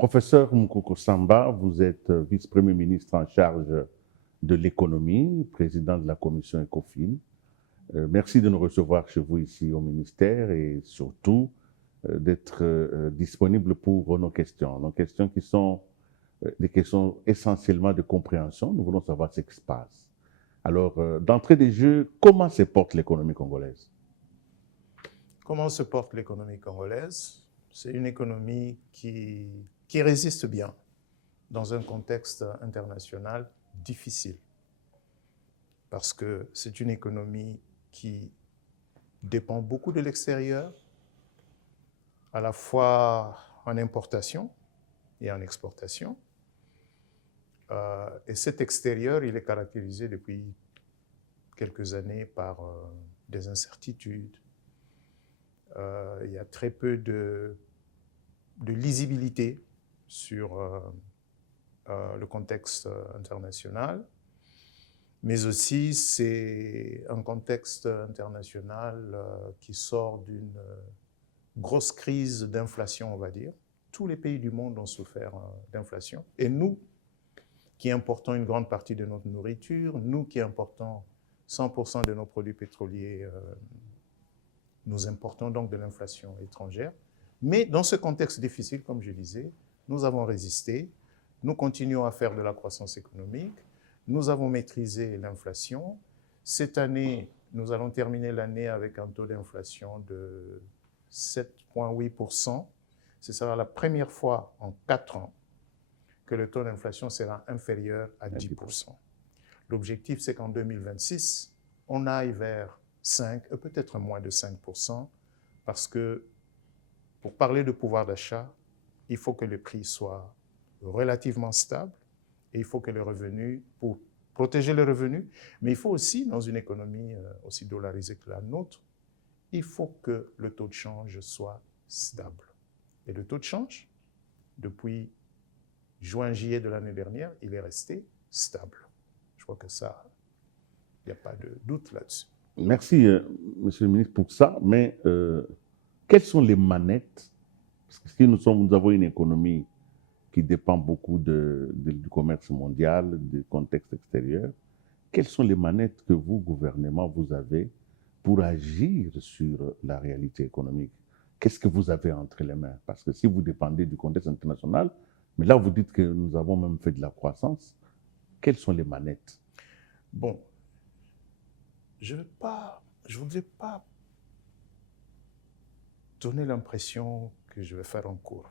Professeur Mukoko Samba, vous êtes vice-premier ministre en charge de l'économie, président de la commission ECOFIN. Merci de nous recevoir chez vous ici au ministère et surtout d'être disponible pour nos questions. Nos questions qui sont des questions essentiellement de compréhension. Nous voulons savoir ce qui se passe. Alors, d'entrée des jeux, comment se porte l'économie congolaise? Comment se porte l'économie congolaise? C'est une économie qui résiste bien dans un contexte international difficile. Parce que c'est une économie qui dépend beaucoup de l'extérieur, à la fois en importation et en exportation. Et cet extérieur, il est caractérisé depuis quelques années par des incertitudes. Il y a très peu de lisibilité sur le contexte international, mais aussi c'est un contexte international qui sort d'une grosse crise d'inflation, on va dire. Tous les pays du monde ont souffert d'inflation. Et nous, qui importons une grande partie de notre nourriture, nous qui importons 100% de nos produits pétroliers, nous importons donc de l'inflation étrangère. Mais dans ce contexte difficile, comme je disais, nous avons résisté, nous continuons à faire de la croissance économique, nous avons maîtrisé l'inflation. Cette année, nous allons terminer l'année avec un taux d'inflation de 7,8%. Ce sera la première fois en 4 ans que le taux d'inflation sera inférieur à 10%. L'objectif, c'est qu'en 2026, on aille vers 5, peut-être moins de 5%, parce que pour parler de pouvoir d'achat, il faut que le prix soit relativement stable et il faut que les revenus, pour protéger les revenus, mais il faut aussi, dans une économie aussi dollarisée que la nôtre, il faut que le taux de change soit stable. Et le taux de change, depuis juin-juillet de l'année dernière, il est resté stable. Je crois que ça, il n'y a pas de doute là-dessus. Merci, Monsieur le ministre, pour ça, mais quelles sont les manettes? Parce que si nous avons une économie qui dépend beaucoup du commerce mondial, du contexte extérieur, quelles sont les manettes que vous, gouvernement, vous avez pour agir sur la réalité économique? Qu'est-ce que vous avez entre les mains? Parce que si vous dépendez du contexte international, mais là vous dites que nous avons même fait de la croissance, quelles sont les manettes? Bon, je ne voudrais pas donner l'impression que je vais faire un cours.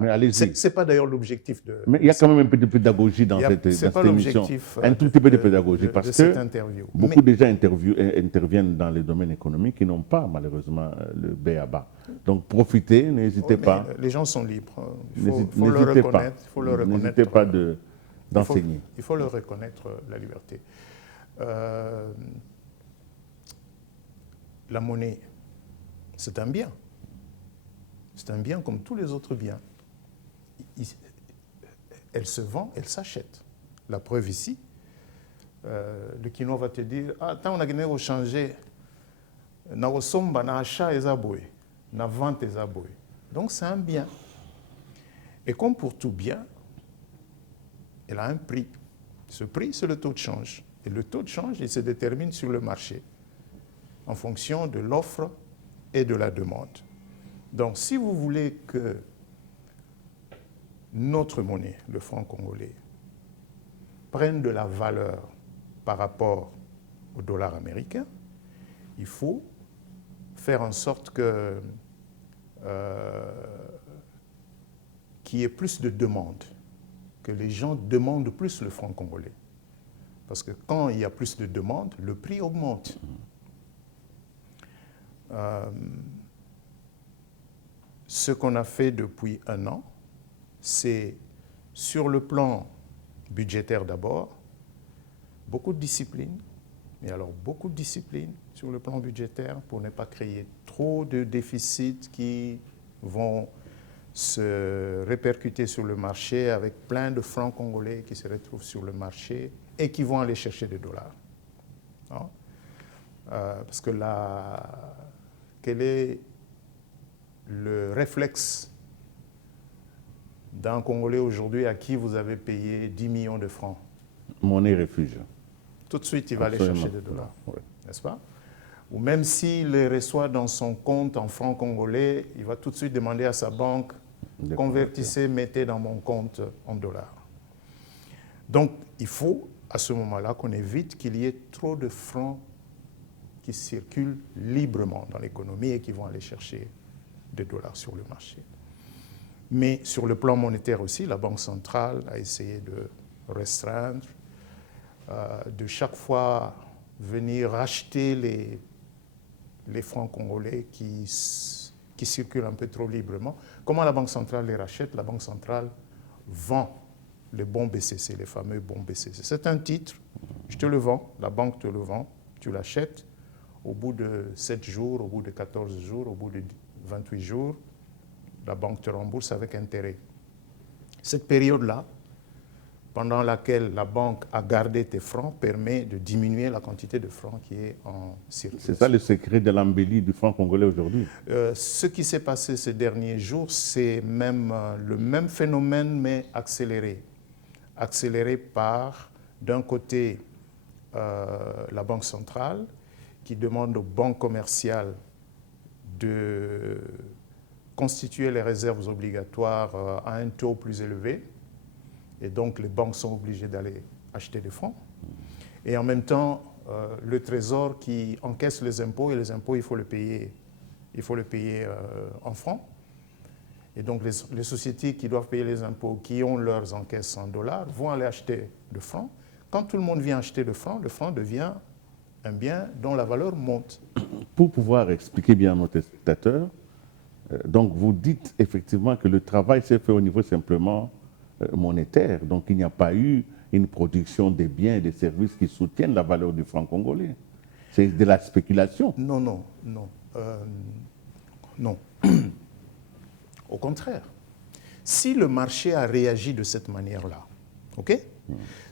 Mais allez-y. C'est pas d'ailleurs l'objectif de... Mais il y a quand même un peu de pédagogie dans cette émission. Un tout petit peu de pédagogie, parce que beaucoup de gens interviennent dans les domaines économiques qui n'ont pas malheureusement le b.a.-ba. Donc profitez, n'hésitez pas. Les gens sont libres. Il faut le reconnaître. Il faut le reconnaître. N'hésitez pas d'enseigner. Il faut le reconnaître, la liberté. La monnaie, c'est un bien. C'est un bien comme tous les autres biens. Elle se vend, elle s'achète. La preuve ici, le Kinois va te dire, tant on a gagné au changer, na osomba na achat ezaboué, na vente ezaboué. Donc c'est un bien. Et comme pour tout bien, elle a un prix. Ce prix, c'est le taux de change. Et le taux de change, il se détermine sur le marché en fonction de l'offre et de la demande. Donc, si vous voulez que notre monnaie, le franc congolais, prenne de la valeur par rapport au dollar américain, il faut faire en sorte qu'il y ait plus de demandes, que les gens demandent plus le franc congolais. Parce que quand il y a plus de demandes, le prix augmente. Ce qu'on a fait depuis 1 an, c'est sur le plan budgétaire d'abord, beaucoup de discipline, mais alors beaucoup de discipline sur le plan budgétaire pour ne pas créer trop de déficits qui vont se répercuter sur le marché avec plein de francs congolais qui se retrouvent sur le marché et qui vont aller chercher des dollars. Non? Parce que quel est le réflexe d'un Congolais aujourd'hui à qui vous avez payé 10 millions de francs. Monnaie refuge. Tout de suite, il va aller Absolument. chercher des dollars, Ouais. n'est-ce pas? Ou même s'il les reçoit dans son compte en francs congolais, il va tout de suite demander à sa banque, convertissez, mettez dans mon compte en dollars. Donc, il faut à ce moment-là qu'on évite qu'il y ait trop de francs qui circulent librement dans l'économie et qui vont aller chercher des dollars sur le marché. Mais sur le plan monétaire aussi, la Banque centrale a essayé de restreindre, de chaque fois venir racheter les francs congolais qui circulent un peu trop librement. Comment la Banque centrale les rachète? La Banque centrale vend les bons BCC, les fameux bons BCC. C'est un titre, je te le vends, la banque te le vend, tu l'achètes. Au bout de 7 jours, au bout de 14 jours, au bout de 28 jours, la banque te rembourse avec intérêt. Cette période-là, pendant laquelle la banque a gardé tes francs, permet de diminuer la quantité de francs qui est en circulation. C'est ça le secret de l'embellie du franc congolais aujourd'hui. Ce qui s'est passé ces derniers jours, c'est même le même phénomène, mais accéléré. Accéléré par, d'un côté, la Banque centrale, qui demande aux banques commerciales de constituer les réserves obligatoires à un taux plus élevé. Et donc, les banques sont obligées d'aller acheter des fonds. Et en même temps, le Trésor qui encaisse les impôts, et les impôts, il faut le payer en francs. Et donc, les sociétés qui doivent payer les impôts, qui ont leurs encaisses en dollars, vont aller acheter de francs. Quand tout le monde vient acheter le franc devient un bien dont la valeur monte. Pour pouvoir expliquer bien à nos spectateurs, donc vous dites effectivement que le travail s'est fait au niveau simplement monétaire, donc il n'y a pas eu une production des biens et des services qui soutiennent la valeur du franc congolais. C'est de la spéculation. Non. Non. Au contraire. Si le marché a réagi de cette manière-là, ok,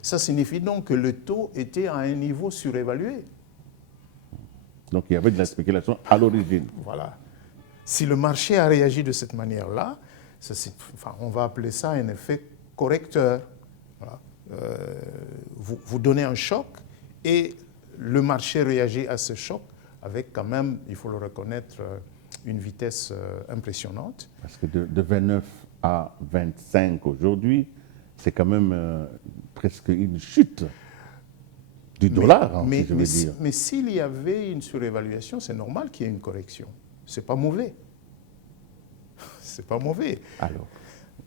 ça signifie donc que le taux était à un niveau surévalué. Donc il y avait de la spéculation à l'origine. Voilà. Si le marché a réagi de cette manière-là, on va appeler ça un effet correcteur. Voilà. Vous donnez un choc et le marché réagit à ce choc avec quand même, il faut le reconnaître, une vitesse impressionnante. Parce que de 29 à 25 aujourd'hui, c'est quand même presque une chute du dollar, si je veux dire. Mais s'il y avait une surévaluation, c'est normal qu'il y ait une correction. C'est pas mauvais. C'est pas mauvais. Alors,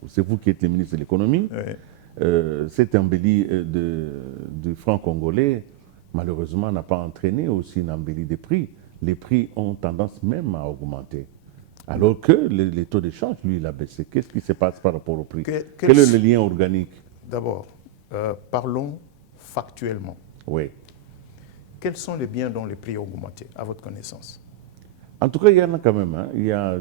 c'est vous qui êtes le ministre de l'économie. Ouais. Cette embellie du franc congolais, malheureusement, n'a pas entraîné aussi une embellie des prix. Les prix ont tendance même à augmenter. Alors que les taux d'échange, lui, il a baissé. Qu'est-ce qui se passe par rapport au prix? Quel est le lien organique? D'abord, parlons factuellement. Oui. Quels sont les biens dont les prix ont augmenté, à votre connaissance? En tout cas, il y en a quand même. Hein. Il y a,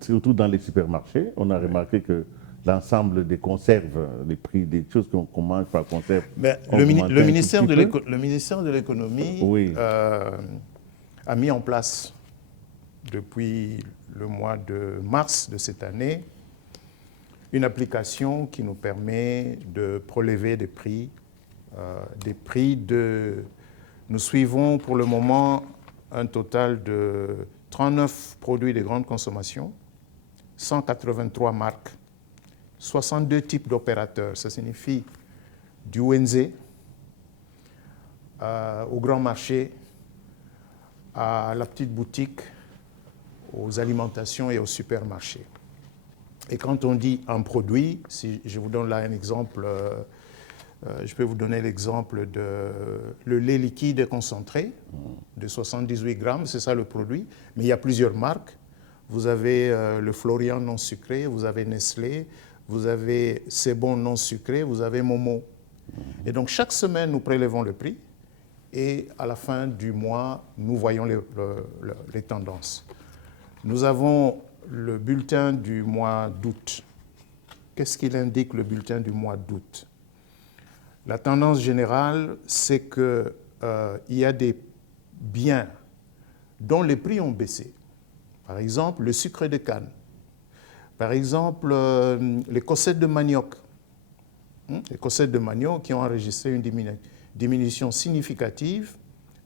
surtout dans les supermarchés, on a remarqué que l'ensemble des conserves, les prix des choses qu'on mange par conserve. Le ministère de l'économie oui. A mis en place, depuis le mois de mars de cette année, une application qui nous permet de prélever des prix. Nous suivons pour le moment un total de 39 produits de grande consommation, 183 marques, 62 types d'opérateurs. Ça signifie du ONZ au grand marché, à la petite boutique, aux alimentations et aux supermarchés. Et quand on dit un produit, si je vous donne là un exemple, je peux vous donner l'exemple de le lait liquide concentré de 78 grammes, c'est ça le produit, mais il y a plusieurs marques. Vous avez le Florian non sucré, vous avez Nestlé, vous avez C'est Bon non sucré, vous avez Momo. Et donc chaque semaine, nous prélevons le prix et à la fin du mois, nous voyons les tendances. Nous avons le bulletin du mois d'août. Qu'est-ce qu'il indique, le bulletin du mois d'août? La tendance générale, c'est qu'il y a des biens dont les prix ont baissé. Par exemple, le sucre de canne. Par exemple, les cossettes de manioc. Les cossettes de manioc qui ont enregistré une diminution significative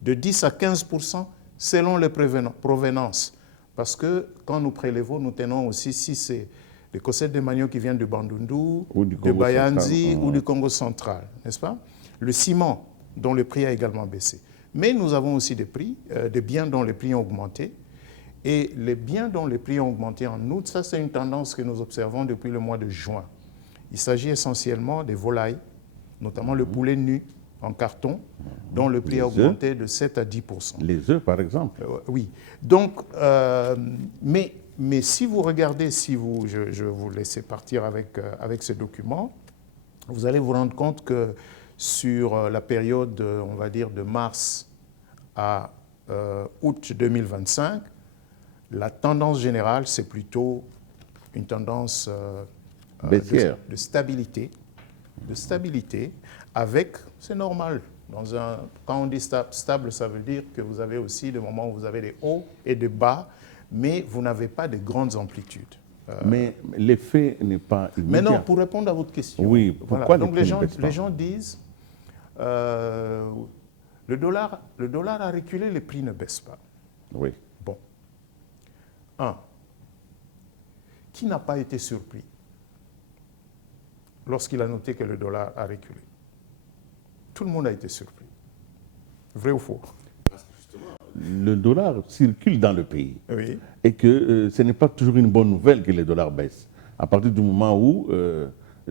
de 10 à 15% selon les provenances. Parce que quand nous prélevons, nous tenons aussi si c'est les cossettes de manioc qui viennent de Bandundu, de Bayanzi ou du Congo central, n'est-ce pas? Le ciment, dont le prix a également baissé. Mais nous avons aussi des biens dont les prix ont augmenté. Et les biens dont les prix ont augmenté en août, ça c'est une tendance que nous observons depuis le mois de juin. Il s'agit essentiellement des volailles, notamment le poulet nu en carton, dont le prix a augmenté de 7 à 10%. Les œufs, par exemple. Oui. Donc, mais si vous regardez, je vais vous laisser partir avec ce document, vous allez vous rendre compte que sur la période, on va dire, de mars à août 2025, la tendance générale, c'est plutôt une tendance baissière. De stabilité, avec, c'est normal, quand on dit stable, ça veut dire que vous avez aussi des moments où vous avez des hauts et des bas, mais vous n'avez pas de grandes amplitudes. Mais l'effet n'est pas immédiat. Mais non, pour répondre à votre question. Oui, pourquoi donc les gens disent le dollar a reculé, les prix ne baissent pas. Oui. Bon. Qui n'a pas été surpris lorsqu'il a noté que le dollar a reculé? Tout le monde a été surpris. Vrai ou faux? Parce que justement, le dollar circule dans le pays. Oui. Et que ce n'est pas toujours une bonne nouvelle que le dollar baisse. À partir du moment où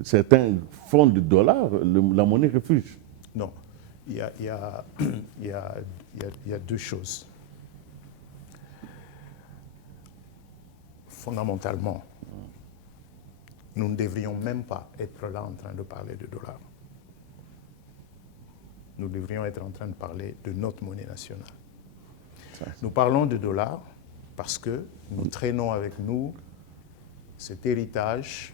certains font du dollar la monnaie refuge. Non. Il y a deux choses. Fondamentalement, nous ne devrions même pas être là en train de parler de dollar. Nous devrions être en train de parler de notre monnaie nationale. Nous parlons de dollars parce que nous traînons avec nous cet héritage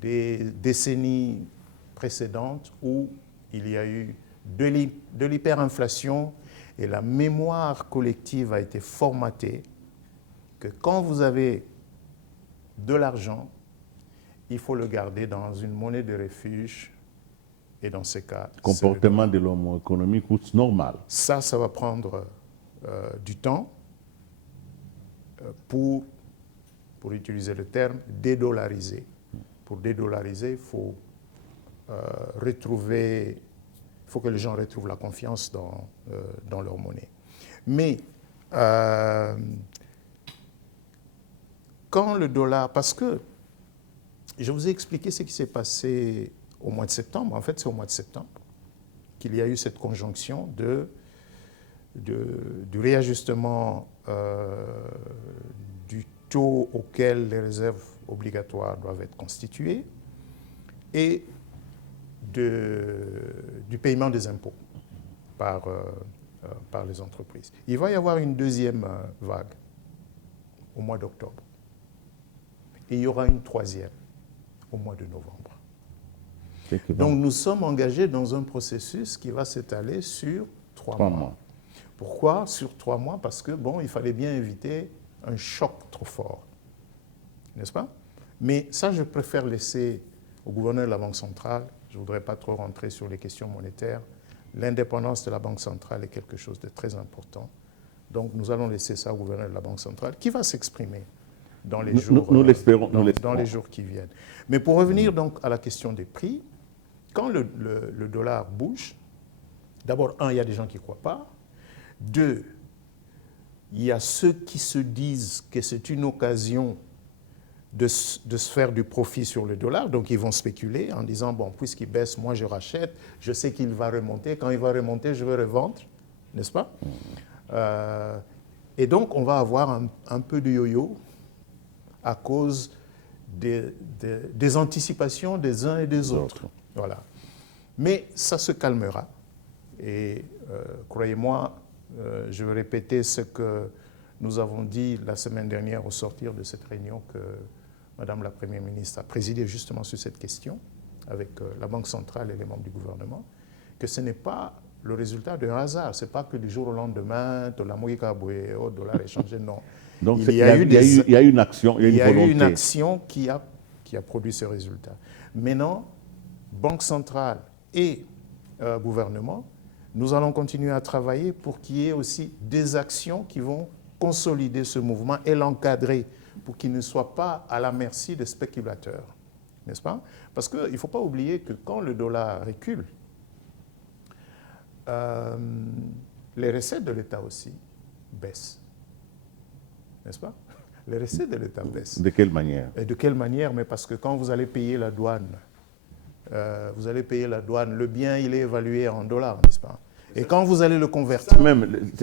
des décennies précédentes où il y a eu de l'hyperinflation et la mémoire collective a été formatée que quand vous avez de l'argent, il faut le garder dans une monnaie de refuge. Et dans ces cas, comportement de l'homme économique normal. Ça va prendre du temps pour utiliser le terme, dédollariser. Pour dédollariser, il faut que les gens retrouvent la confiance dans leur monnaie. Mais quand le dollar, parce que je vous ai expliqué ce qui s'est passé au mois de septembre, en fait c'est au mois de septembre qu'il y a eu cette conjonction du réajustement du taux auquel les réserves obligatoires doivent être constituées et du paiement des impôts par les entreprises. Il va y avoir une deuxième vague au mois d'octobre et il y aura une troisième au mois de novembre. Donc nous sommes engagés dans un processus qui va s'étaler sur 3 mois. Pourquoi sur 3 mois? Parce que, bon, il fallait bien éviter un choc trop fort, n'est-ce pas? Mais ça, je préfère laisser au gouverneur de la Banque centrale. Je ne voudrais pas trop rentrer sur les questions monétaires. L'indépendance de la Banque centrale est quelque chose de très important. Donc nous allons laisser ça au gouverneur de la Banque centrale qui va s'exprimer dans les jours, dans les jours qui viennent. Mais pour revenir donc à la question des prix, quand le dollar bouge, d'abord, il y a des gens qui ne croient pas. 2, il y a ceux qui se disent que c'est une occasion de se faire du profit sur le dollar. Donc, ils vont spéculer en disant, bon, puisqu'il baisse, moi, je rachète. Je sais qu'il va remonter. Quand il va remonter, je vais revendre. N'est-ce pas? Et donc, on va avoir un peu de yo-yo à cause des anticipations des uns et des autres. Voilà. Mais ça se calmera. Et croyez-moi, je vais répéter ce que nous avons dit la semaine dernière au sortir de cette réunion que Madame la Première ministre a présidée justement sur cette question avec la Banque centrale et les membres du gouvernement, que ce n'est pas le résultat d'un hasard. Ce n'est pas que du jour au lendemain, la dollar est changé, non. Donc, il y a eu il y a eu une action, il y a il y a une volonté. eu une action qui a produit ce résultat. Maintenant, Banque centrale et gouvernement, nous allons continuer à travailler pour qu'il y ait aussi des actions qui vont consolider ce mouvement et l'encadrer pour qu'il ne soit pas à la merci des spéculateurs, n'est-ce pas? Parce qu'il ne faut pas oublier que quand le dollar recule, les recettes de l'État aussi baissent, n'est-ce pas? Les recettes de l'État baissent. De quelle manière? Et de quelle manière? Mais parce que quand vous allez payer la douane, le bien, il est évalué en dollars, n'est-ce pas? Et quand vous allez le convertir...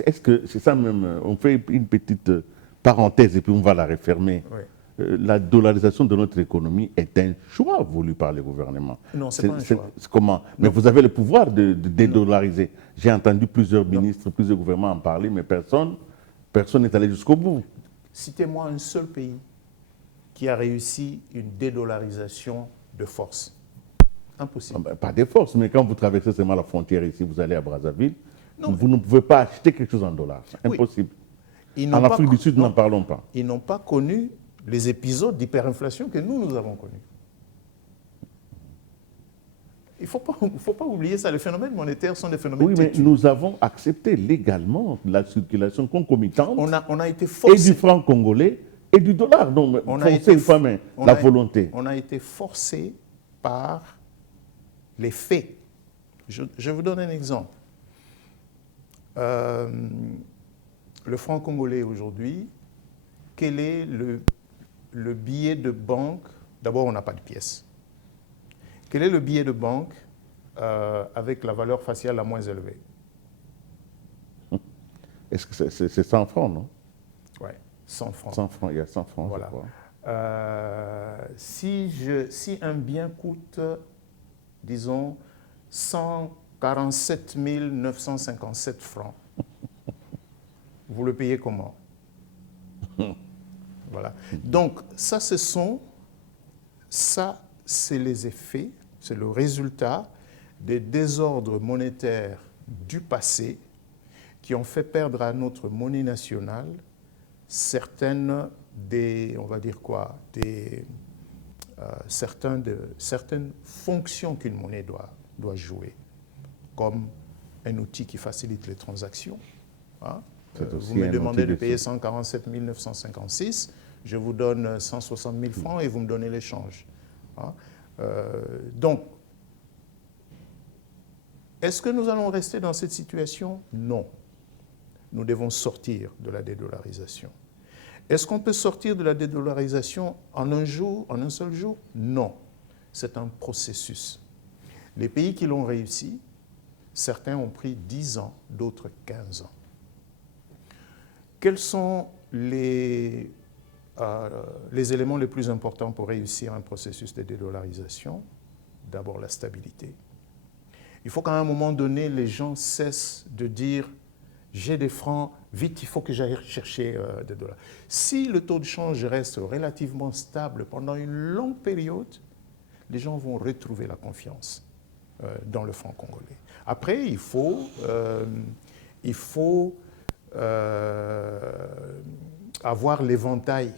Est-ce que c'est ça même, on fait une petite parenthèse et puis on va la refermer. Oui. La dollarisation de notre économie est un choix voulu par le gouvernement. Non, c'est pas un choix. Comment? Mais vous avez le pouvoir de dédollariser. J'ai entendu plusieurs ministres, plusieurs gouvernements en parler, mais personne n'est allé jusqu'au bout. Citez-moi un seul pays qui a réussi une dédollarisation de force. Impossible. Pas de force, mais quand vous traversez seulement la frontière ici, vous allez à Brazzaville, vous ne pouvez pas acheter quelque chose en dollars. Impossible. Oui. En Afrique du Sud, n'en parlons pas. Ils n'ont pas connu les épisodes d'hyperinflation que nous avons connus. Il ne faut pas oublier ça. Les phénomènes monétaires sont des phénomènes têtus. Oui, mais nous avons accepté légalement la circulation concomitante on a été forcé. Et du franc congolais et du dollar. Donc, forcé ou pas, mais la volonté. On a été forcé par les faits. Je vous donne un exemple. Le franc congolais aujourd'hui, quel est le billet de banque? D'abord, on n'a pas de pièces. Quel est le billet de banque avec la valeur faciale la moins élevée? Est-ce que c'est 100 francs, non? Oui, 100 francs. 100 francs, il y a 100 francs, voilà. je crois. Si un bien coûte, disons, 147 957 francs, vous le payez comment? Voilà. Donc, ça, c'est les effets, c'est le résultat des désordres monétaires du passé qui ont fait perdre à notre monnaie nationale certaines fonctions qu'une monnaie doit jouer, comme un outil qui facilite les transactions. Hein? Vous me demandez de payer 147 956, je vous donne 160 000 francs et vous me donnez l'échange. Hein? Donc, est-ce que nous allons rester dans cette situation? Non. Nous devons sortir de la dédollarisation. Est-ce qu'on peut sortir de la dédollarisation en un seul jour? Non. C'est un processus. Les pays qui l'ont réussi, certains ont pris 10 ans, d'autres 15 ans. Quels sont les éléments les plus importants pour réussir un processus de dédollarisation? D'abord, la stabilité. Il faut qu'à un moment donné, les gens cessent de dire « j'ai des francs, vite, il faut que j'aille chercher des dollars ». Si le taux de change reste relativement stable pendant une longue période, les gens vont retrouver la confiance dans le franc congolais. Après, il faut avoir l'éventail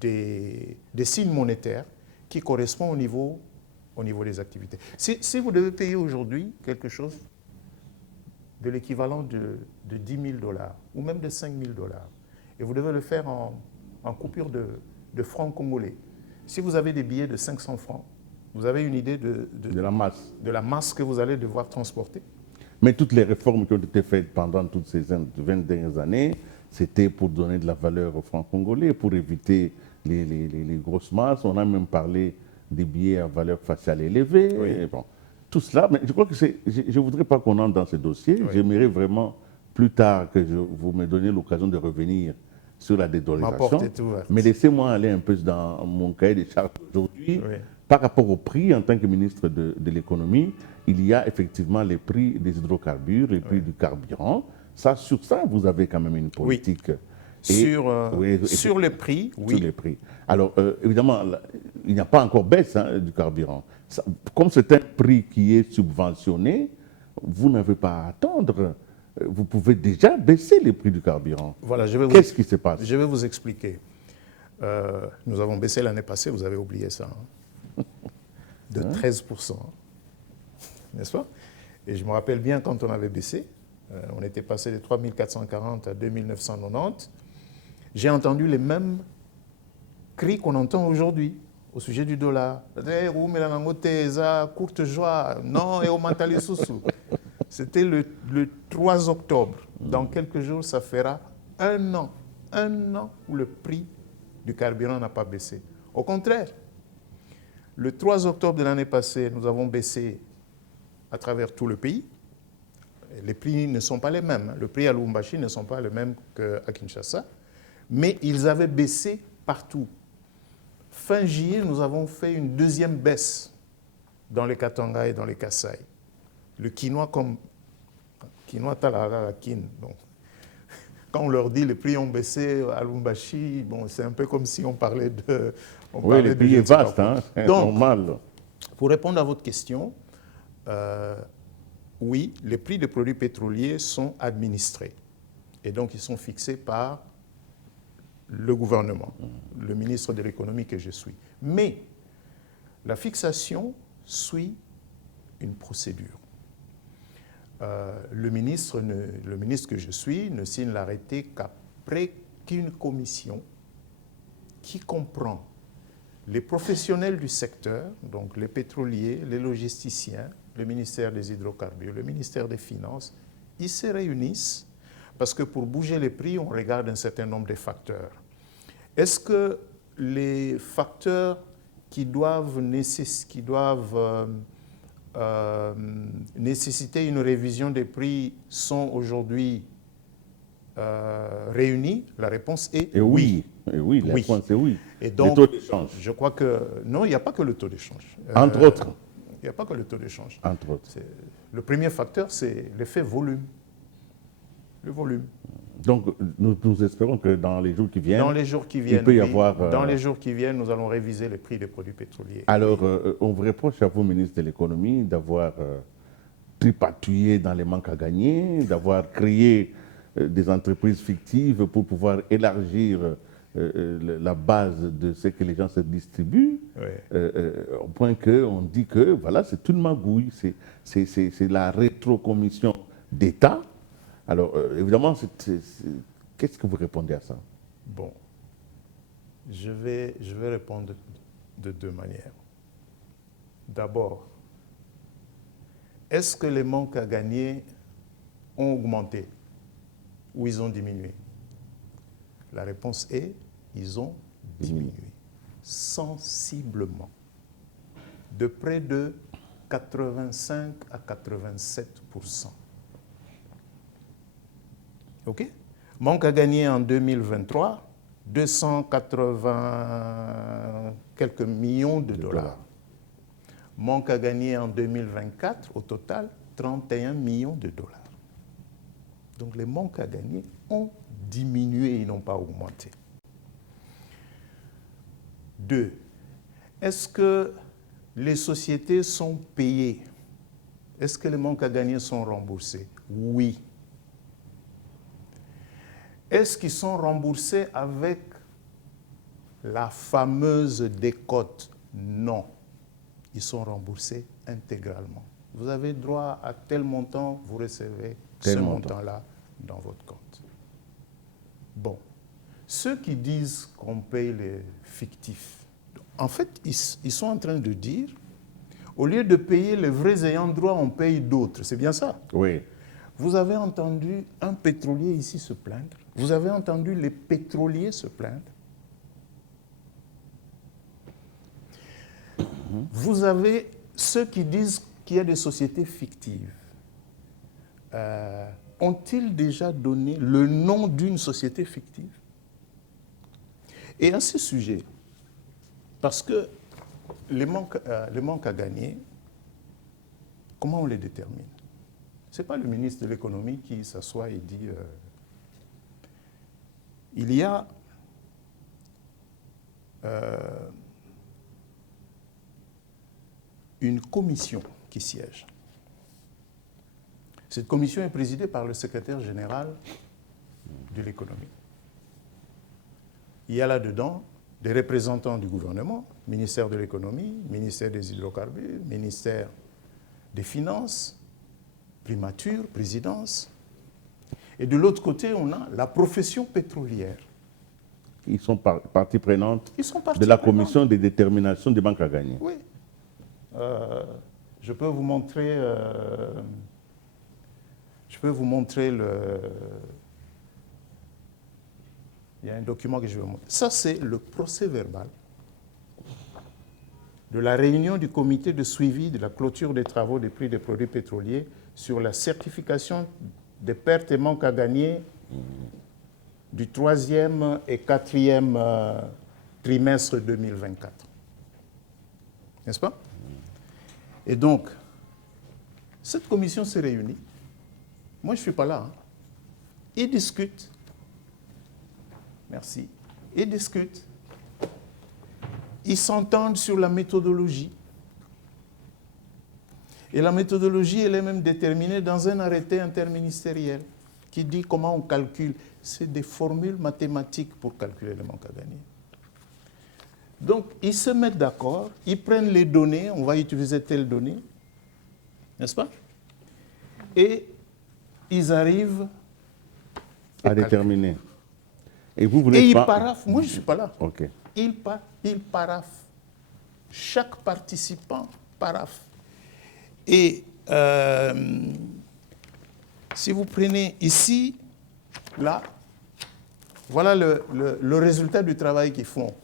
des signes monétaires qui correspond au niveau des activités. Si vous devez payer aujourd'hui quelque chose de l'équivalent de 10 000 dollars ou même de 5 000 dollars, et vous devez le faire en coupure de francs congolais, si vous avez des billets de 500 francs, vous avez une idée de la masse que vous allez devoir transporter? Mais toutes les réformes qui ont été faites pendant toutes ces 20 dernières années, c'était pour donner de la valeur aux francs congolais, pour éviter les grosses masses. On a même parlé des billets à valeur faciale élevée. Oui. Bon, tout cela, mais je crois que je ne voudrais pas qu'on entre dans ce dossier. Oui. J'aimerais vraiment plus tard que vous me donniez l'occasion de revenir sur la dédollarisation. Ma porte est ouverte. Mais laissez-moi aller un peu dans mon cahier des charges aujourd'hui. Oui. Par rapport au prix, en tant que ministre de l'économie, il y a effectivement les prix des hydrocarbures, les prix du carburant. Sur ça, vous avez quand même une politique. Oui. Sur les prix, oui. Sur les prix. Alors, évidemment, il n'y a pas encore baisse du carburant. Comme c'est un prix qui est subventionné, vous n'avez pas à attendre vous pouvez déjà baisser les prix du carburant. Voilà, Qu'est-ce qui se passe? Je vais vous expliquer. Nous avons baissé l'année passée, vous avez oublié ça, hein, de 13%, n'est-ce pas? Et je me rappelle bien quand on avait baissé, on était passé de 3 440 à 2 990. J'ai entendu les mêmes cris qu'on entend aujourd'hui au sujet du dollar. Courte joie, non, et au mentali sousou. C'était le 3 octobre. Dans quelques jours, ça fera un an où le prix du carburant n'a pas baissé. Au contraire, le 3 octobre de l'année passée, nous avons baissé à travers tout le pays. Les prix ne sont pas les mêmes. Le prix à Lubumbashi ne sont pas les mêmes qu'à Kinshasa, mais ils avaient baissé partout. Fin juillet, nous avons fait une deuxième baisse dans les Katanga et dans les Kasaï. Le quinoa comme quinoa talara la kin. Donc, quand on leur dit les prix ont baissé à Lubumbashi, bon, c'est un peu comme si on parlait de... Oui, le prix est vaste, hein, c'est normal. Pour répondre à votre question, oui, les prix des produits pétroliers sont administrés. Et donc, ils sont fixés par le gouvernement, le ministre de l'économie que je suis. Mais la fixation suit une procédure. Le ministre que je suis ne signe l'arrêté qu'après qu'une commission qui comprend les professionnels du secteur, donc les pétroliers, les logisticiens, le ministère des hydrocarbures, le ministère des Finances, ils se réunissent parce que pour bouger les prix, on regarde un certain nombre de facteurs. Est-ce que les facteurs qui doivent nécessiter une révision des prix sont aujourd'hui réunis? La réponse est oui. Et oui, la réponse est oui. Et donc, le taux d'échange. Je crois que... Non, il n'y a pas que le taux d'échange. Entre autres. Il n'y a pas que le taux d'échange. Entre autres. Le premier facteur, c'est l'effet volume. Le volume. Donc, nous espérons que dans les jours qui viennent, il peut y avoir... Dans les jours qui viennent, nous allons réviser les prix des produits pétroliers. Alors, on vous reproche à vous, ministre de l'économie, d'avoir tripatouillé dans les manques à gagner, d'avoir créé des entreprises fictives pour pouvoir élargir la base de ce que les gens se distribuent, Oui. au point qu'on dit que voilà, c'est une magouille, c'est la rétrocommission d'État. Alors, évidemment, qu'est-ce que vous répondez à ça? Bon, je vais répondre de deux manières. D'abord, est-ce que les manques à gagner ont augmenté ou ils ont diminué? La réponse est, ils ont diminué sensiblement, de près de 85 à 87%. OK? Manque à gagner en 2023, 280 quelques millions de dollars. Manque à gagner en 2024, au total, 31 millions de dollars. Donc les manques à gagner ont diminué, ils n'ont pas augmenté. 2. Est-ce que les sociétés sont payées? Est-ce que les manques à gagner sont remboursés? Oui. Est-ce qu'ils sont remboursés avec la fameuse décote? Non. Ils sont remboursés intégralement. Vous avez droit à tel montant, vous recevez ce montant-là dans votre compte. Bon. Ceux qui disent qu'on paye les fictifs, en fait, ils sont en train de dire, au lieu de payer les vrais ayants droit, on paye d'autres. C'est bien ça? Oui. Vous avez entendu un pétrolier ici se plaindre? Vous avez entendu les pétroliers se plaindre? Vous avez ceux qui disent qu'il y a des sociétés fictives. Ont-ils déjà donné le nom d'une société fictive? Et à ce sujet, parce que les manques à gagner, comment on les détermine? Ce n'est pas le ministre de l'économie qui s'assoit et dit il y a une commission qui siège. Cette commission est présidée par le secrétaire général de l'économie. Il y a là-dedans des représentants du gouvernement, ministère de l'économie, ministère des hydrocarbures, ministère des finances, primature, présidence. Et de l'autre côté, on a la profession pétrolière. Ils sont partie prenante Ils sont partie de la prenante. commission de détermination des banques à gagner. Oui. Je peux vous montrer, il y a un document que je vais vous montrer. Ça, c'est le procès verbal de la réunion du comité de suivi de la clôture des travaux des prix des produits pétroliers sur la certification des pertes et manques à gagner du 3e et 4e trimestre 2024. N'est-ce pas? Et donc, cette commission s'est réunie. Moi, je ne suis pas là. Hein. Ils discutent. Merci. Ils discutent. Ils s'entendent sur la méthodologie. Et la méthodologie, elle est même déterminée dans un arrêté interministériel qui dit comment on calcule. C'est des formules mathématiques pour calculer le manque à gagner. Donc, ils se mettent d'accord, ils prennent les données, on va utiliser telle donnée, n'est-ce pas? Et ils arrivent à déterminer. Et vous et n'êtes ils pas... paraphent, moi je ne suis pas là. Ok. Ils paraphent. Chaque participant paraphe. Et si vous prenez ici, là, voilà le résultat du travail qu'ils font.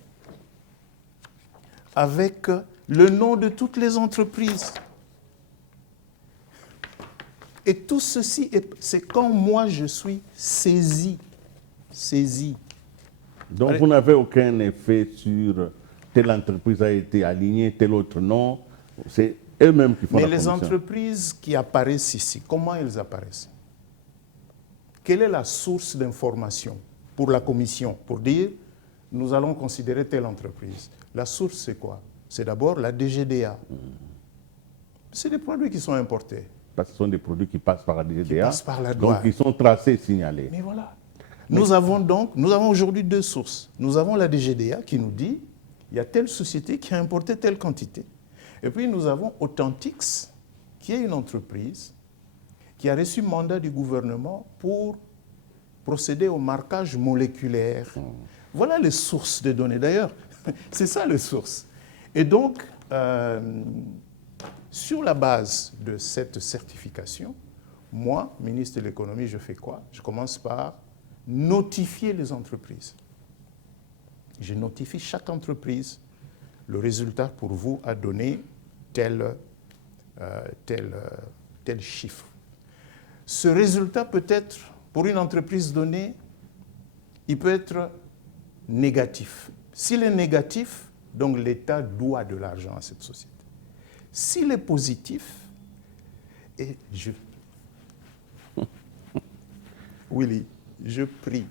Avec le nom de toutes les entreprises. Et tout ceci, c'est quand moi je suis saisi. Donc Allez. vous n'avez aucun effet sur telle entreprise a été alignée, tel autre non. C'est eux-mêmes qui font Mais la les commission. entreprises qui apparaissent ici, comment elles apparaissent? Quelle est la source d'information pour la commission? Pour dire, nous allons considérer telle entreprise. La source, c'est quoi? C'est d'abord la DGDA. C'est des produits qui sont importés. Parce que ce sont des produits qui passent par la DGDA. passent par la donc douane. ils sont tracés, signalés. Mais voilà. Nous avons aujourd'hui deux sources. Nous avons la DGDA qui nous dit, il y a telle société qui a importé telle quantité. Et puis nous avons Authentix, qui est une entreprise qui a reçu mandat du gouvernement pour procéder au marquage moléculaire. Voilà les sources de données. D'ailleurs, c'est ça les sources. Et donc, sur la base de cette certification, moi, ministre de l'économie, je fais quoi? Je commence par notifier les entreprises. Je notifie chaque entreprise. Le résultat pour vous a donné tel chiffre. Ce résultat peut être, pour une entreprise donnée, il peut être négatif. S'il est négatif, donc l'État doit de l'argent à cette société. S'il est positif, et Willy, je prie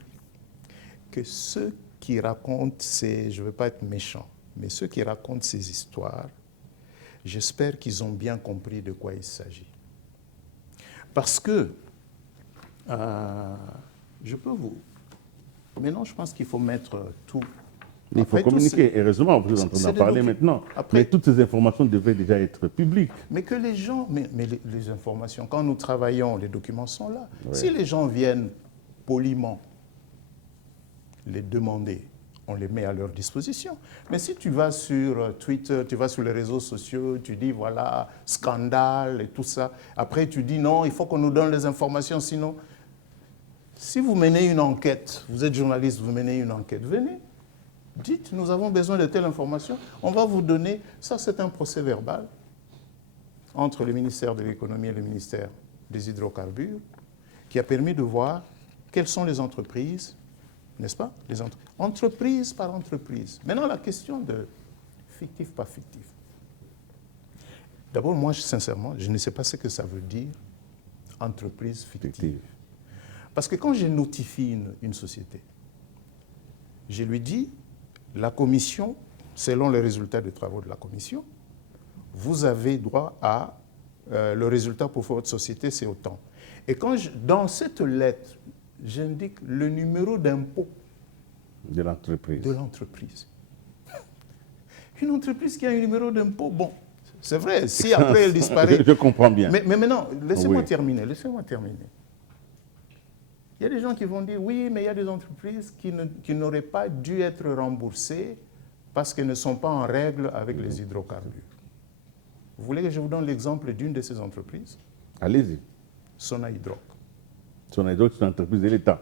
que ceux qui racontent je ne veux pas être méchant, mais ceux qui racontent ces histoires, j'espère qu'ils ont bien compris de quoi il s'agit. Parce que, je peux vous... Maintenant, je pense qu'il faut mettre tout... Il faut communiquer. Heureusement, vous êtes en train d'en parler maintenant. Après, mais toutes ces informations devaient déjà être publiques. Mais que les gens... Mais les informations, quand nous travaillons, les documents sont là. Ouais. Si les gens viennent poliment les demander, on les met à leur disposition. Mais si tu vas sur Twitter, tu vas sur les réseaux sociaux, tu dis voilà, scandale et tout ça, après tu dis non, il faut qu'on nous donne les informations, sinon... Si vous menez une enquête, vous êtes journaliste, vous menez une enquête, venez, dites, nous avons besoin de telle information, on va vous donner, ça c'est un procès verbal entre le ministère de l'économie et le ministère des hydrocarbures, qui a permis de voir quelles sont les entreprises, n'est-ce pas? Entreprise par entreprise. Maintenant, la question de fictif, pas fictif. D'abord, moi, sincèrement, je ne sais pas ce que ça veut dire, entreprise fictive. Parce que quand je notifie une société, je lui dis, la commission, selon les résultats des travaux de la commission, vous avez droit à le résultat pour votre société, c'est autant. Et dans cette lettre, j'indique le numéro d'impôt De l'entreprise. de l'entreprise. Une entreprise qui a un numéro d'impôt, bon, c'est vrai, si après elle disparaît... Je comprends bien. Mais maintenant, laissez-moi Oui. terminer. Il y a des gens qui vont dire, oui, mais il y a des entreprises qui n'auraient pas dû être remboursées parce qu'elles ne sont pas en règle avec les hydrocarbures. Vous voulez que je vous donne l'exemple d'une de ces entreprises? Allez-y. Sonahydraulique. Sonahydraulique, c'est une entreprise de l'État.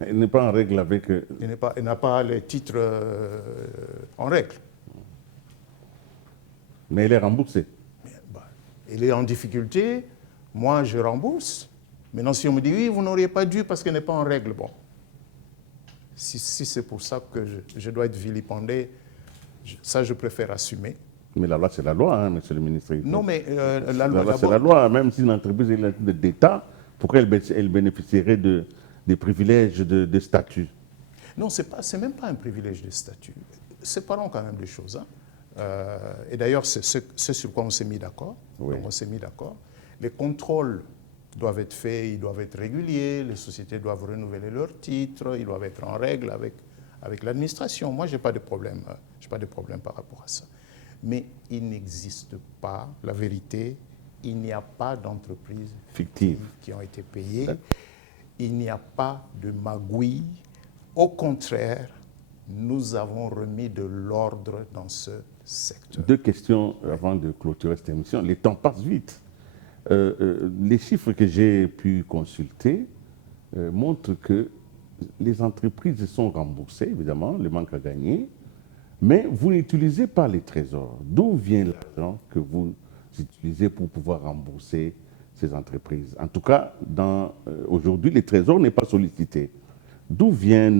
Elle n'est pas en règle avec... Elle n'a pas les titres en règle. Mais elle est remboursée. Elle est en difficulté, moi je rembourse. Maintenant, si on me dit, oui, vous n'auriez pas dû parce qu'elle n'est pas en règle, bon. Si c'est pour ça que je dois être vilipendé, ça je préfère assumer. Mais la loi, c'est la loi, hein, monsieur le ministre. Non, mais La loi, c'est la loi. Même si une entreprise est d'État, pourquoi elle bénéficierait des privilèges de statut? Non, c'est même pas un privilège de statut. Séparons quand même des choses. Hein. Et d'ailleurs, c'est sur quoi on s'est mis d'accord. Oui. On s'est mis d'accord. Les contrôles doivent être faits, ils doivent être réguliers, les sociétés doivent renouveler leurs titres, ils doivent être en règle avec l'administration. Moi, je n'ai pas de problème. Pas de problème par rapport à ça. Mais il n'existe pas, la vérité, il n'y a pas d'entreprises fictives qui ont été payées. Il n'y a pas de magouille. Au contraire, nous avons remis de l'ordre dans ce secteur. 2 questions avant de clôturer cette émission. Les temps passent vite. Les chiffres que j'ai pu consulter montrent que les entreprises sont remboursées, évidemment, le manque à gagner, mais vous n'utilisez pas les trésors. D'où vient l'argent que vous utilisez pour pouvoir rembourser ces entreprises? En tout cas, aujourd'hui, les trésors n'est pas sollicité. D'où vient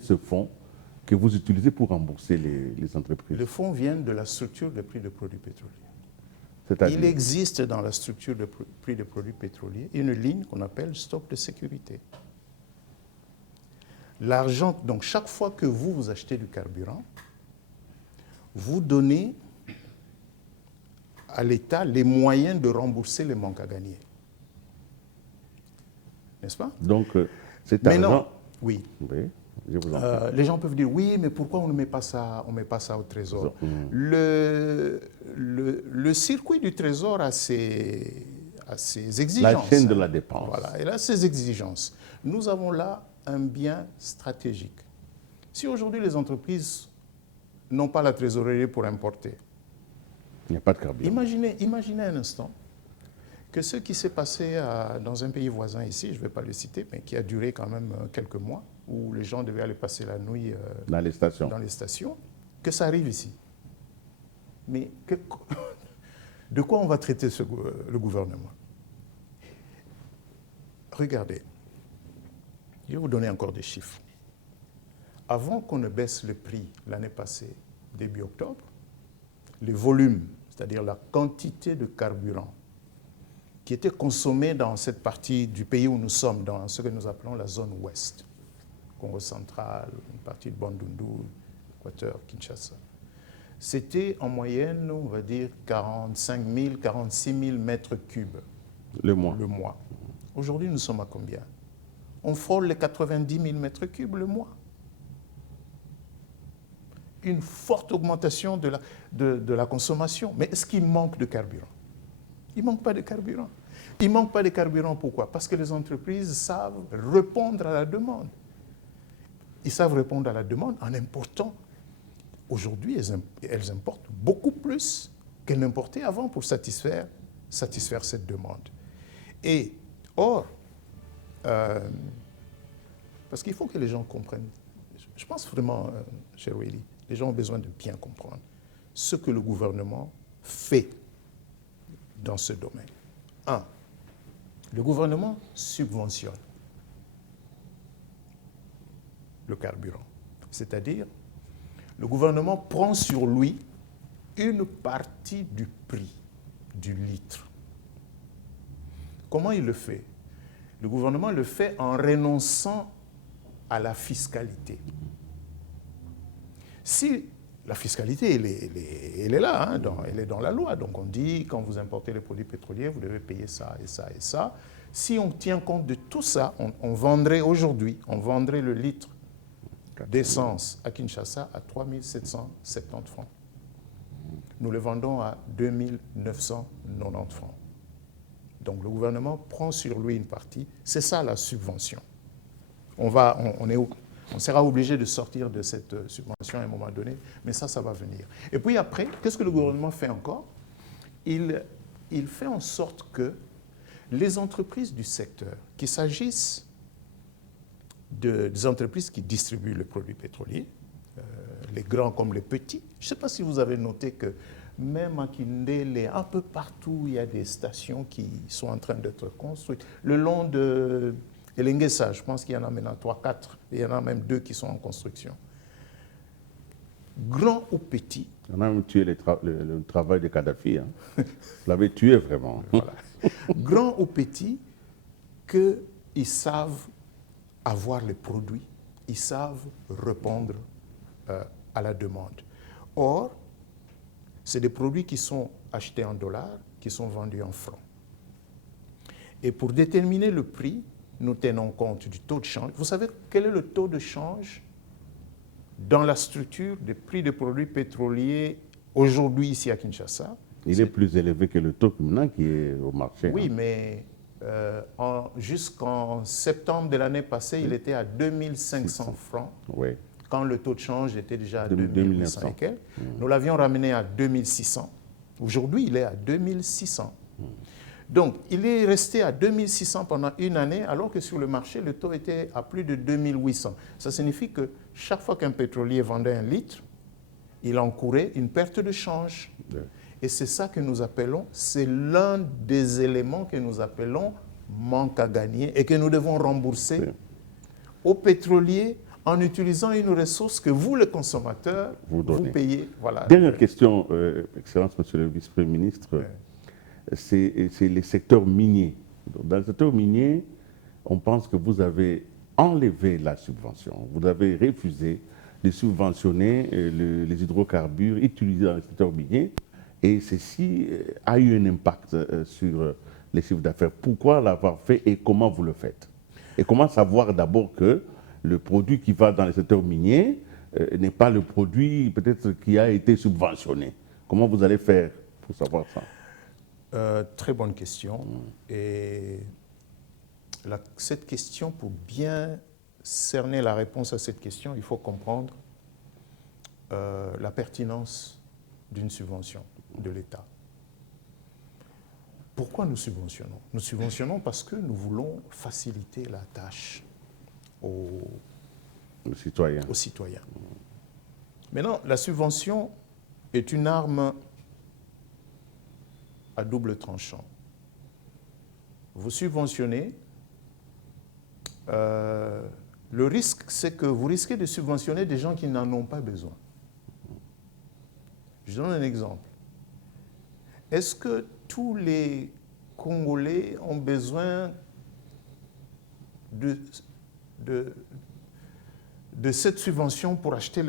ce fonds que vous utilisez pour rembourser les entreprises? Le fonds vient de la structure de prix des produits pétroliers. C'est-à-dire? Il existe dans la structure de prix des produits pétroliers une ligne qu'on appelle stock de sécurité. L'argent, donc chaque fois que vous achetez du carburant, vous donnez à l'État les moyens de rembourser les manques à gagner. N'est-ce pas? Donc, cet Mais argent... non, oui. Oui, je vous en prie. Les gens peuvent dire, oui, mais pourquoi on ne met pas ça au Trésor? Le circuit du Trésor a ses exigences. La chaîne de la dépense. Voilà, elle a ses exigences. Nous avons là un bien stratégique. Si aujourd'hui les entreprises n'ont pas la trésorerie pour importer, il n'y a pas de carburant. Imaginez un instant que ce qui s'est passé dans un pays voisin ici, je ne vais pas le citer, mais qui a duré quand même quelques mois, où les gens devaient aller passer la nuit dans les stations, que ça arrive ici. Mais de quoi on va traiter le gouvernement? Regardez, je vais vous donner encore des chiffres. Avant qu'on ne baisse le prix l'année passée, début octobre, les volumes, c'est-à-dire la quantité de carburant qui était consommée dans cette partie du pays où nous sommes, dans ce que nous appelons la zone ouest, Congo central, une partie de Bandundu, Équateur, Kinshasa, c'était en moyenne, on va dire, 45 000, 46 000 mètres cubes le mois. Aujourd'hui, nous sommes à combien? On frôle les 90 000 mètres cubes le mois. Une forte augmentation de la consommation. Mais est-ce qu'il manque de carburant? Il ne manque pas de carburant. Il ne manque pas de carburant, pourquoi? Parce que les entreprises savent répondre à la demande. Ils savent répondre à la demande en important. Aujourd'hui, elles importent beaucoup plus qu'elles n'importaient avant pour satisfaire cette demande. Et or, parce qu'il faut que les gens comprennent, je pense vraiment, cher Willy, les gens ont besoin de bien comprendre ce que le gouvernement fait dans ce domaine. 1. Le gouvernement subventionne le carburant. C'est-à-dire, le gouvernement prend sur lui une partie du prix du litre. Comment il le fait? Le gouvernement le fait en renonçant à la fiscalité. Si la fiscalité, elle est là, hein, elle est dans la loi. Donc on dit, quand vous importez les produits pétroliers, vous devez payer ça et ça et ça. Si on tient compte de tout ça, on vendrait aujourd'hui, on vendrait le litre d'essence à Kinshasa à 3 770 francs. Nous le vendons à 2 990 francs. Donc le gouvernement prend sur lui une partie. C'est ça la subvention. On sera obligé de sortir de cette subvention à un moment donné, mais ça va venir. Et puis après, qu'est-ce que le gouvernement fait encore? Il fait en sorte que les entreprises du secteur, qu'il s'agisse des entreprises qui distribuent le produit pétrolier, les grands comme les petits. Je ne sais pas si vous avez noté que même à Kindélé, un peu partout, il y a des stations qui sont en train d'être construites. Le long de Elenguessa, je pense qu'il y en a maintenant 3, 4, il y en a même 2 qui sont en construction. Grands ou petits. On a même tué le travail de Kadhafi. Hein. Vous l'avez tué vraiment. Voilà. Grands ou petits, qu'ils savent avoir les produits, ils savent répondre à la demande. Or, c'est des produits qui sont achetés en dollars, qui sont vendus en francs. Et pour déterminer le prix, nous tenons compte du taux de change. Vous savez quel est le taux de change dans la structure des prix des produits pétroliers aujourd'hui ici à Kinshasa? Il est plus élevé que le taux maintenant qui est au marché. Oui, hein. mais jusqu'en septembre de l'année passée, il était à 2500 francs, Oui. quand le taux de change était déjà à 2800 2800 et quelques. Nous l'avions ramené à 2600. Aujourd'hui, il est à 2600. Donc, il est resté à 2600 pendant une année, alors que sur le marché, le taux était à plus de 2800. Ça signifie que chaque fois qu'un pétrolier vendait un litre, il encourait une perte de change. Oui. Et c'est ça que nous appelons, c'est l'un des éléments que nous appelons manque à gagner et que nous devons rembourser Oui. aux pétroliers en utilisant une ressource que vous, le consommateur, Vous donnez. payez. Voilà. Dernière question, Excellence, Monsieur le Vice-Premier ministre. Oui. C'est les secteurs miniers. Dans le secteur minier, on pense que vous avez enlevé la subvention. Vous avez refusé de subventionner les hydrocarbures utilisés dans le secteur minier. Et ceci a eu un impact sur les chiffres d'affaires. Pourquoi l'avoir fait et comment vous le faites? Et comment savoir d'abord que le produit qui va dans le secteur minier n'est pas le produit peut-être qui a été subventionné? Comment vous allez faire pour savoir ça? Très bonne question. Et cette question, pour bien cerner la réponse à cette question, il faut comprendre la pertinence d'une subvention de l'État. Pourquoi nous subventionnons? Nous subventionnons parce que nous voulons faciliter la tâche aux citoyens. Maintenant, la subvention est une arme à double tranchant. Vous subventionnez, le risque, c'est que vous risquez de subventionner des gens qui n'en ont pas besoin. Je donne un exemple. Est-ce que tous les Congolais ont besoin de cette subvention pour acheter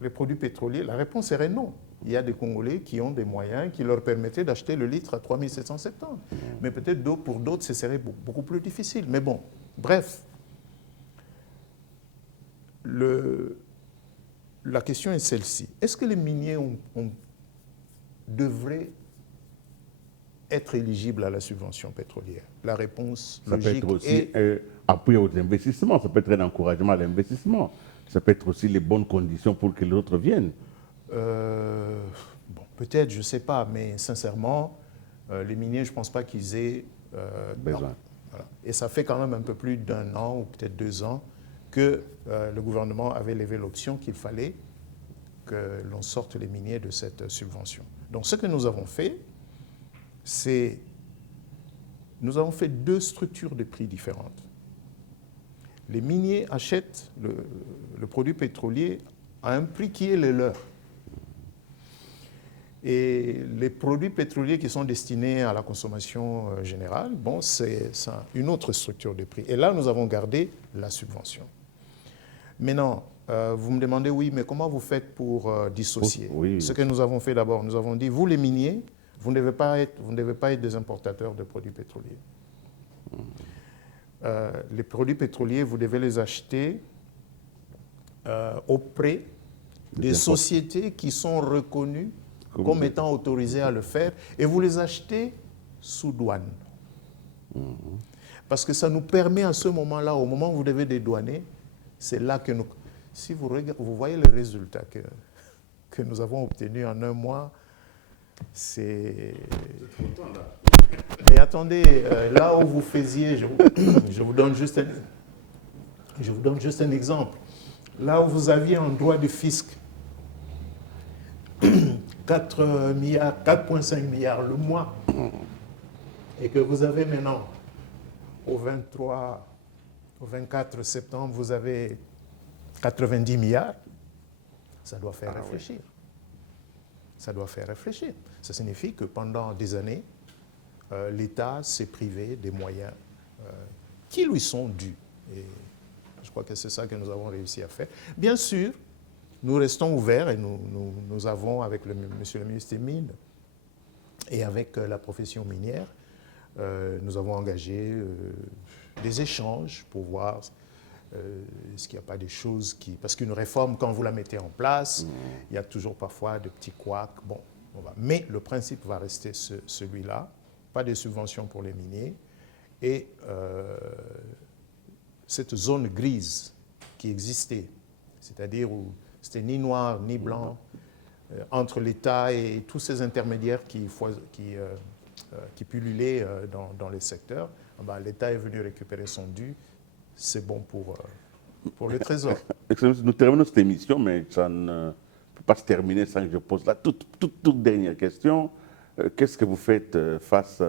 les produits pétroliers? La réponse serait non. Il y a des Congolais qui ont des moyens qui leur permettraient d'acheter le litre à 3 770. Mais peut-être pour d'autres, ce serait beaucoup plus difficile. Mais bon, bref. La question est celle-ci. Est-ce que les miniers devraient être éligibles à la subvention pétrolière? La réponse Ça logique peut être aussi est... appui aux investissements, ça peut être un encouragement à l'investissement, ça peut être aussi les bonnes conditions pour que l'autre vienne. Bon, peut-être, je ne sais pas, mais sincèrement, les miniers, je ne pense pas qu'ils aient besoin. Voilà. Et ça fait quand même un peu plus d'1 an ou peut-être 2 ans que le gouvernement avait levé l'option qu'il fallait que l'on sorte les miniers de cette subvention. Donc ce que nous avons fait, c'est nous avons fait 2 structures de prix différentes. Les miniers achètent le produit pétrolier à un prix qui est le leur. Et les produits pétroliers qui sont destinés à la consommation générale, bon, c'est une autre structure de prix. Et là, nous avons gardé la subvention. Maintenant, vous me demandez, oui, mais comment vous faites pour dissocier? Oui. Ce que nous avons fait d'abord, nous avons dit, vous les miniers, vous ne devez pas être des importateurs de produits pétroliers. Les produits pétroliers, vous devez les acheter auprès des sociétés qui sont reconnues comme étant autorisées à le faire, et vous les achetez sous douane. Parce que ça nous permet à ce moment-là, au moment où vous devez dédouaner, c'est là que nous... Si vous voyez le résultat que nous avons obtenu en un mois, c'est... Mais attendez, là où vous faisiez, je vous donne juste un exemple. Là où vous aviez un droit de fisc 4 milliards, 4,5 milliards le mois, et que vous avez maintenant, au 24 septembre, vous avez 90 milliards, ça doit faire réfléchir. Oui. Ça doit faire réfléchir. Ça signifie que pendant des années, l'État s'est privé des moyens qui lui sont dus. Et je crois que c'est ça que nous avons réussi à faire. Bien sûr, nous restons ouverts et nous avons, avec monsieur le ministre des Mines et avec la profession minière, nous avons engagé des échanges pour voir est-ce qu'il n'y a pas des choses qui... Parce qu'une réforme, quand vous la mettez en place, il y a toujours parfois de petits couacs. Bon, mais le principe va rester celui-là. Pas de subventions pour les miniers. Et cette zone grise qui existait, c'est-à-dire où c'était ni noir ni blanc, entre l'État et tous ces intermédiaires qui pullulaient dans les secteurs, l'État est venu récupérer son dû. C'est bon pour le Trésor. Nous terminons cette émission, mais ça ne peut pas se terminer sans que je pose la toute dernière question. Qu'est-ce que vous faites face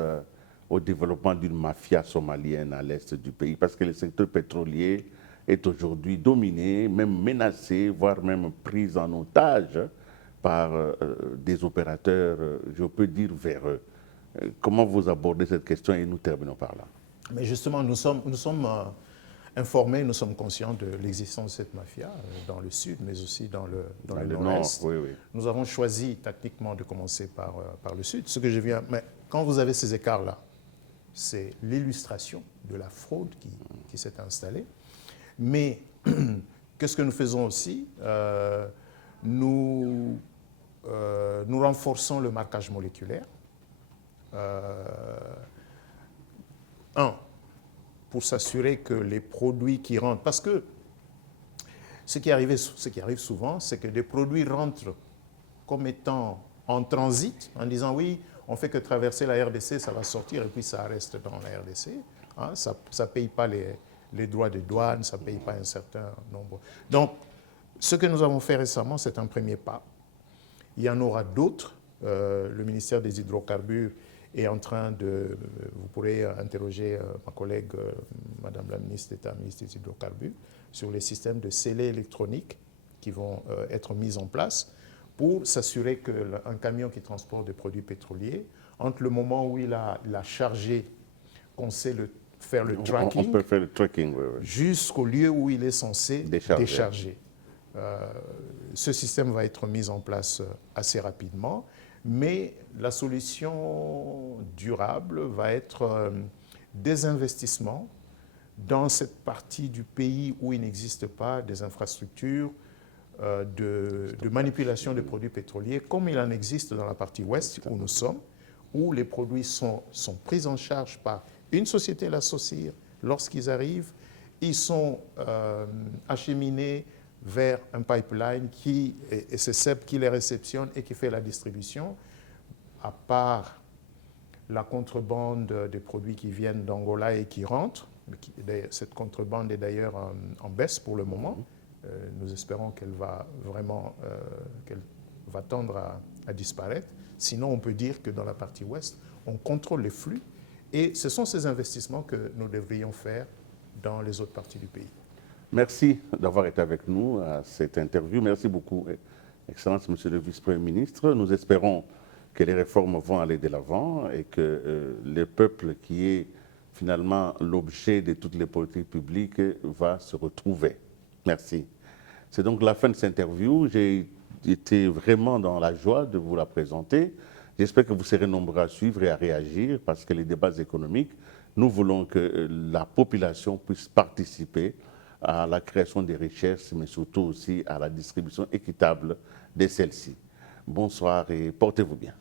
au développement d'une mafia somalienne à l'est du pays? Parce que le secteur pétrolier est aujourd'hui dominé, même menacé, voire même pris en otage par des opérateurs, je peux dire, véreux. Comment vous abordez cette question et nous terminons par là? Mais justement, nous sommes informés, nous sommes conscients de l'existence de cette mafia dans le sud, mais aussi dans le nord-est. Oui, oui. Nous avons choisi tactiquement de commencer par le sud. Ce que je viens, mais quand vous avez ces écarts-là, c'est l'illustration de la fraude qui s'est installée. Mais qu'est-ce que nous faisons aussi? Nous renforçons le marquage moléculaire. Pour s'assurer que les produits qui rentrent... Parce que ce qui arrive souvent, c'est que des produits rentrent comme étant en transit, en disant oui, on ne fait que traverser la RDC, ça va sortir et puis ça reste dans la RDC. Hein, ça ne paye pas les droits de douane, ça ne paye pas un certain nombre. Donc, ce que nous avons fait récemment, c'est un premier pas. Il y en aura d'autres. Le ministère des Hydrocarbures est en train de... Vous pourrez interroger ma collègue, Madame la ministre d'État, ministre des Hydrocarbures, sur les systèmes de scellés électroniques qui vont être mis en place pour s'assurer qu'un camion qui transporte des produits pétroliers, entre le moment où il a chargé, qu'on sait faire le tracking, on peut faire le tracking, oui, oui, jusqu'au lieu où il est censé décharger. Ce système va être mis en place assez rapidement. Mais la solution durable va être des investissements dans cette partie du pays où il n'existe pas des infrastructures de manipulation des produits pétroliers, comme il en existe dans la partie ouest où nous sommes, où les produits sont pris en charge par une société, la SOCIR, lorsqu'ils arrivent, ils sont acheminés vers un pipeline et c'est CEP qui les réceptionne et qui fait la distribution, à part la contrebande des produits qui viennent d'Angola et qui rentrent. Cette contrebande est d'ailleurs en baisse pour le moment. Nous espérons qu'elle va vraiment qu'elle va tendre à disparaître. Sinon, on peut dire que dans la partie ouest, on contrôle les flux et ce sont ces investissements que nous devrions faire dans les autres parties du pays. Merci d'avoir été avec nous à cette interview. Merci beaucoup, Excellence, Monsieur le Vice-Premier ministre. Nous espérons que les réformes vont aller de l'avant et que le peuple qui est finalement l'objet de toutes les politiques publiques va se retrouver. Merci. C'est donc la fin de cette interview. J'ai été vraiment dans la joie de vous la présenter. J'espère que vous serez nombreux à suivre et à réagir parce que les débats économiques, nous voulons que la population puisse participer à la création des richesses, mais surtout aussi à la distribution équitable de celles-ci. Bonsoir et portez-vous bien.